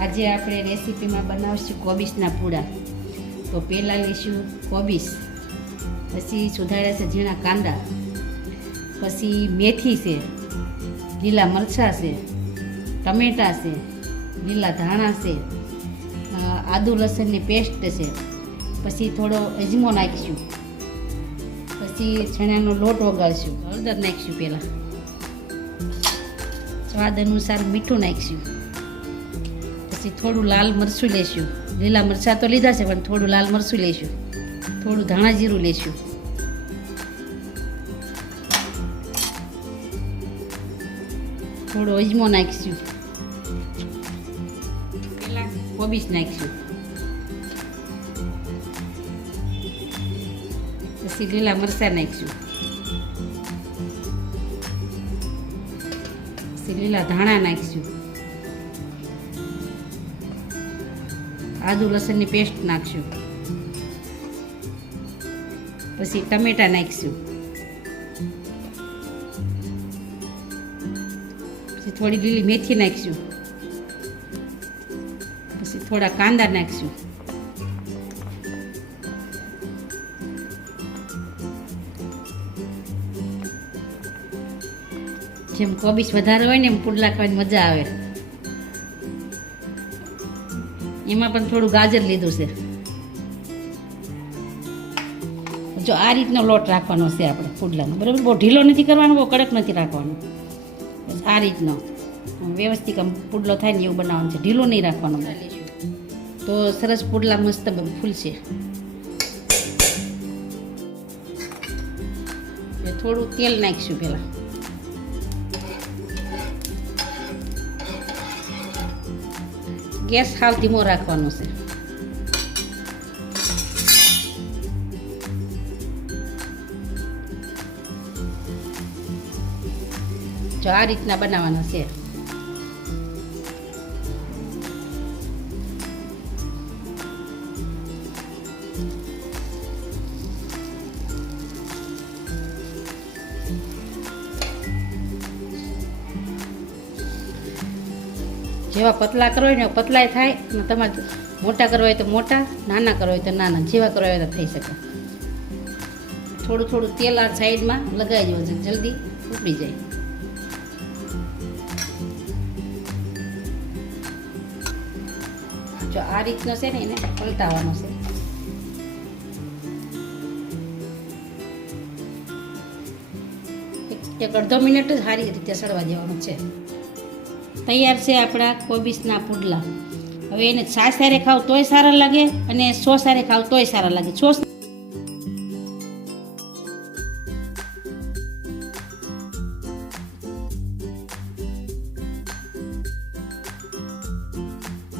આજે આપણે રેસીપીમાં બનાવશું કોબીસના પૂડા. તો પહેલાં લઈશું કોબીસ, પછી સુધાર્યા છે ઝીણા કાંદા, પછી મેથી છે, લીલા મરચાં છે, ટમેટાં છે, લીલા ધાણા છે, આદુ લસણની પેસ્ટ છે, પછી થોડો અજમો નાખીશું, પછી ચણાનો લોટ વગાડશું, હળદર નાખીશું, પહેલાં સ્વાદ અનુસાર મીઠું નાખીશું, પછી થોડું લાલ મરચું લઈશું. લીલા મરચાં તો લીધા છે પણ થોડું લાલ મરચું લઈશું, થોડું ધાણા જીરું લઈશું, થોડો અજમો નાખીશું, પહેલાં કોબીસ નાખીશું, પછી લીલા મરચાં નાખીશું, પછી લીલા ધાણા નાખીશું, આદુ લસણની પેસ્ટ નાખશું, પછી ટમેટાં નાખીશું, પછી થોડી લીલી મેથી નાખીશું, પછી થોડા કાંદા નાખીશું, જેમ કોબીસ વધારે હોય ને એમ પુડલા ખાવાની મજા આવે. એમાં પણ થોડું ગાજર લીધું છે. જો આ રીતનો લોટ રાખવાનો છે આપણે પુડલાનો, બરાબર? બહુ ઢીલો નથી કરવાનો, બહુ કડક નથી રાખવાનો, આ રીતનો વ્યવસ્થિત પુડલો થાય ને એવું બનાવવાનું છે, ઢીલો નહીં રાખવાનો. તો સરસ પુડલા મસ્ત ફૂલશે. થોડું તેલ નાખીશું પહેલાં, ગેસ હાવ ધીમો રાખવાનો છે. જો આ રીતના બનાવવાના છે. જેવા પતલા કરવા હોય ને પતલાય થાય, અને તમારે મોટા કરવા હોય તો મોટા, નાના કરવા હોય તો નાના, જેવા કરવા હોય તો થઈ શકે. થોડું થોડું તેલ આ સાઈડમાં લગાવી દેવું છે, જલ્દી ઉપડી જાય. જો આ રીતનો છે ને એને પલટાવવાનો છે. એક અડધો મિનિટ જ સારી રીતે સળવા દેવાનું છે. તૈયાર છે આપણા કોબીસના પુડલા. હવે એને છાશ સાથે ખાવ તોય સારા લાગે અને સોસ સાથે ખાવ તોય સારા લાગે. સોસ